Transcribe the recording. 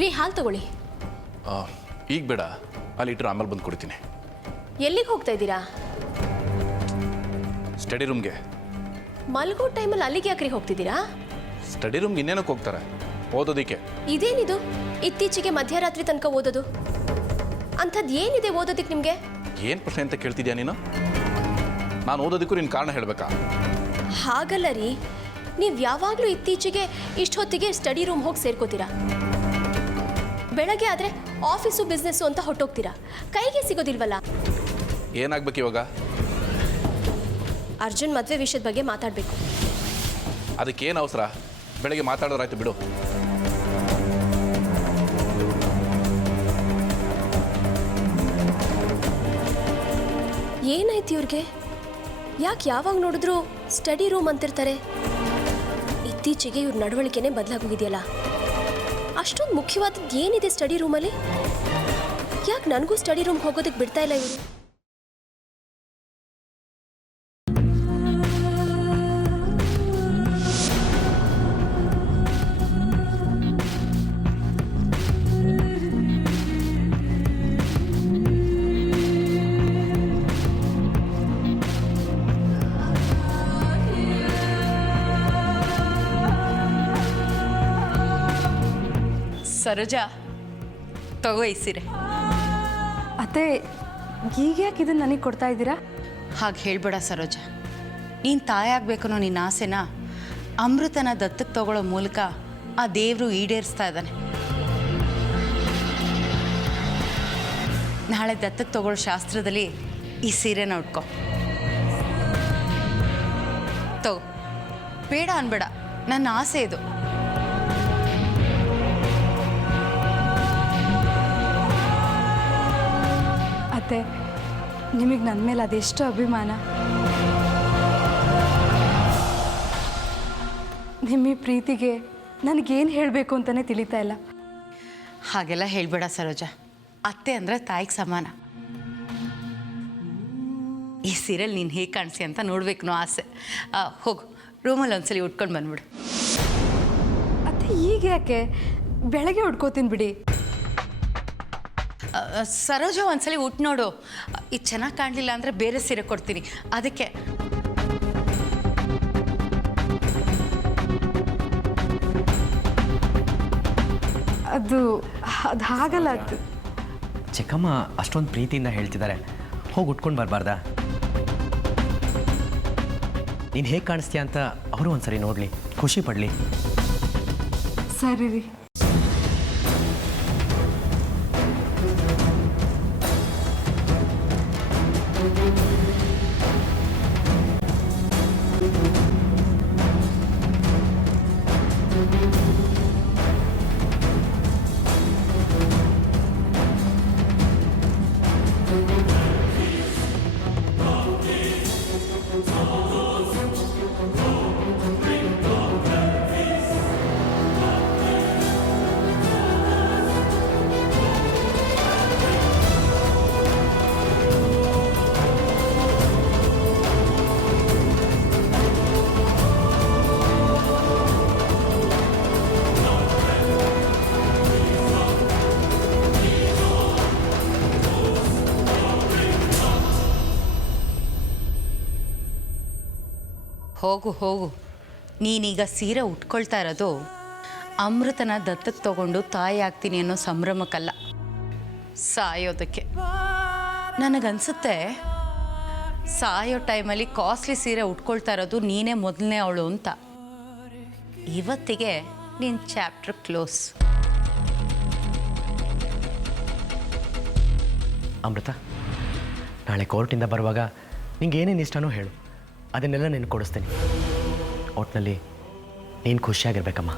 ರೀ ಹಾಲು ತಗೊಳ್ಳಿ. ಈಗ ಬೇಡ, ಅಲ್ಲಿ ಇಟ್ಟರೆ ಆಮೇಲೆ ಬಂದು ಕೊಡ್ತೀನಿ. ಎಲ್ಲಿಗೆ ಹೋಗ್ತಾ ಇದ್ದೀರಾ? ಸ್ಟಡಿ ರೂಮ್ಗೆ. ಮಲ್ಗೋ ಟೈಮಲ್ಲಿ ಅಲ್ಲಿಗೆ ಯಾಕ್ರಿ ಹೋಗ್ತಿದ್ದೀರಾ? ಸ್ಟಡಿ ರೂಮ್ಗೆ ಇನ್ನೇನಕ್ಕೆ ಹೋಗ್ತಾರೆ? ಓದೋದಕ್ಕೆ. ಇದೇನಿದು ಇತ್ತೀಚೆಗೆ ಮಧ್ಯರಾತ್ರಿ ತನಕ ಓದೋದು? ಅಂಥದ್ದು ಏನಿದೆ ಓದೋದಕ್ಕೆ ನಿಮಗೆ? ಏನು ಪ್ರಶ್ನೆ ಅಂತ ಕೇಳ್ತಿದ್ಯಾ ನೀನು? ನಾನು ಓದೋದಕ್ಕೂ ನಿನ್ನ ಕಾರಣ ಹೇಳಬೇಕಾ? ಹಾಗಲ್ಲ ರೀ, ನೀವು ಯಾವಾಗಲೂ ಇತ್ತೀಚೆಗೆ ಇಷ್ಟೊತ್ತಿಗೆ ಸ್ಟಡಿ ರೂಮ್ ಹೋಗಿ ಸೇರ್ಕೋತೀರಾ. ಬೆಳಗ್ಗೆ ಆದರೆ ಆಫೀಸು ಬಿಸ್ನೆಸ್ಸು ಅಂತ ಹೊಟ್ಟೋಗ್ತೀರಾ, ಕೈಗೆ ಸಿಗೋದಿಲ್ವಲ್ಲ. ಏನಾಗಬೇಕು ಇವಾಗ? ಅರ್ಜುನ್ ಮದುವೆ ವಿಷಯದ ಬಗ್ಗೆ ಮಾತಾಡಬೇಕು. ಅದಕ್ಕೇನು ಅವಸರ? ಬೆಳಗ್ಗೆ ಮಾತಾಡೋರಾಯ್ತು ಬಿಡು. ಏನಾಯ್ತು ಇವ್ರಿಗೆ? ಯಾಕೆ ಯಾವಾಗ ನೋಡಿದ್ರು ಸ್ಟಡಿ ರೂಮ್ ಅಂತಿರ್ತಾರೆ? ಇತ್ತೀಚೆಗೆ ಇವ್ರ ನಡವಳಿಕೆನೇ ಬದಲಾಗೋಗಿದೆಯಲ್ಲ. ಅಷ್ಟೊಂದು ಮುಖ್ಯವಾದದ್ದು ಏನಿದೆ ಸ್ಟಡಿ ರೂಮಲ್ಲಿ? ಯಾಕೆ ನನಗೂ ಸ್ಟಡಿ ರೂಮ್ ಹೋಗೋದಕ್ಕೆ ಬಿಡ್ತಾ ಇಲ್ಲ ಇವರು? ಸರೋಜಾ, ತಗೋ ಈ ಸೀರೆ. ಅತ್ತೆ, ಈಗ ಯಾಕೆ ಇದನ್ನು ನನಗೆ ಕೊಡ್ತಾ ಇದ್ದೀರಾ? ಹಾಗೆ ಹೇಳ್ಬೇಡ ಸರೋಜಾ. ನೀನು ತಾಯಿ ಆಗಬೇಕನ್ನೋ ನಿನ್ನ ಆಸೆನ ಅಮೃತನ ದತ್ತಕ್ಕೆ ತಗೊಳ್ಳೋ ಮೂಲಕ ಆ ದೇವರು ಈಡೇರಿಸ್ತಾ ಇದ್ದಾನೆ. ನಾಳೆ ದತ್ತಕ್ಕೆ ತಗೊಳ್ಳೋ ಶಾಸ್ತ್ರದಲ್ಲಿ ಈ ಸೀರೆನ ಉಟ್ಕೋ. ತಗೋ, ಬೇಡ ಅನ್ಬೇಡ, ನನ್ನ ಆಸೆ ಇದು. ಅತ್ತೆ, ನಿಮಗೆ ನನ್ನ ಮೇಲೆ ಅದೆಷ್ಟು ಅಭಿಮಾನ. ನಿಮ್ಮ ಪ್ರೀತಿಗೆ ನನಗೇನು ಹೇಳಬೇಕು ಅಂತಲೇ ತಿಳಿತಾ ಇಲ್ಲ. ಹಾಗೆಲ್ಲ ಹೇಳ್ಬೇಡ ಸರೋಜಾ. ಅತ್ತೆ ಅಂದರೆ ತಾಯಿಗೆ ಸಮಾನ. ಈ ಸೀರೆಯಲ್ಲಿ ನೀನು ಹೇಗೆ ಕಾಣಿಸಿ ಅಂತ ನೋಡ್ಬೇಕು ಆಸೆ. ಹೋಗು, ರೂಮಲ್ಲಿ ಒಂದ್ಸಲಿ ಉಟ್ಕೊಂಡು ಬಂದ್ಬಿಡು. ಅತ್ತೆ, ಈಗ ಯಾಕೆ? ಬೆಳಗ್ಗೆ ಉಟ್ಕೋತೀನಿ ಬಿಡಿ. ಸರೋಜಾ, ಒಂದ್ಸಲಿ ಉಟ್ಟು ನೋಡು. ಇದು ಚೆನ್ನಾಗಿ ಕಾಣಲಿಲ್ಲ ಅಂದರೆ ಬೇರೆ ಸೀರೆ ಕೊಡ್ತೀನಿ. ಅದಕ್ಕೆ ಅದು ಹಾಗಲ್ಲ. ಅದು ಚಿಕ್ಕಮ್ಮ ಅಷ್ಟೊಂದು ಪ್ರೀತಿಯಿಂದ ಹೇಳ್ತಿದ್ದಾರೆ, ಹೋಗಿ ಉಟ್ಕೊಂಡು ಬರಬಾರ್ದಾ? ನೀನು ಹೇಗೆ ಕಾಣಿಸ್ತೀಯ ಅಂತ ಅವರು ಒಂದ್ಸರಿ ನೋಡಲಿ, ಖುಷಿ ಪಡಲಿ. ಸರಿ ರೀ. ಹೋಗು ಹೋಗು. ನೀನೀಗ ಸೀರೆ ಉಟ್ಕೊಳ್ತಾ ಇರೋದು ಅಮೃತನ ದತ್ತಕ್ಕೆ ತಗೊಂಡು ತಾಯಿ ಆಗ್ತೀನಿ ಅನ್ನೋ ಸಂಭ್ರಮಕ್ಕಲ್ಲ, ಸಾಯೋದಕ್ಕೆ. ನನಗನ್ಸುತ್ತೆ ಸಾಯೋ ಟೈಮಲ್ಲಿ ಕಾಸ್ಟ್ಲಿ ಸೀರೆ ಉಟ್ಕೊಳ್ತಾ ಇರೋದು ನೀನೇ ಮೊದಲನೇ ಅವಳು ಅಂತ. ಇವತ್ತಿಗೆ ನಿನ್ನ ಚಾಪ್ಟರ್ ಕ್ಲೋಸ್. ಅಮೃತ, ನಾಳೆ ಕೋರ್ಟಿಂದ ಬರುವಾಗ ನಿಂಗೆ ಏನೇನು ಇಷ್ಟನೋ ಹೇಳು, ಅದನ್ನೆಲ್ಲ ನೀನು ಕೊಡಿಸ್ತೀನಿ. ಒಟ್ಟಿನಲ್ಲಿ ನೀನು ಖುಷಿಯಾಗಿರ್ಬೇಕಮ್ಮ.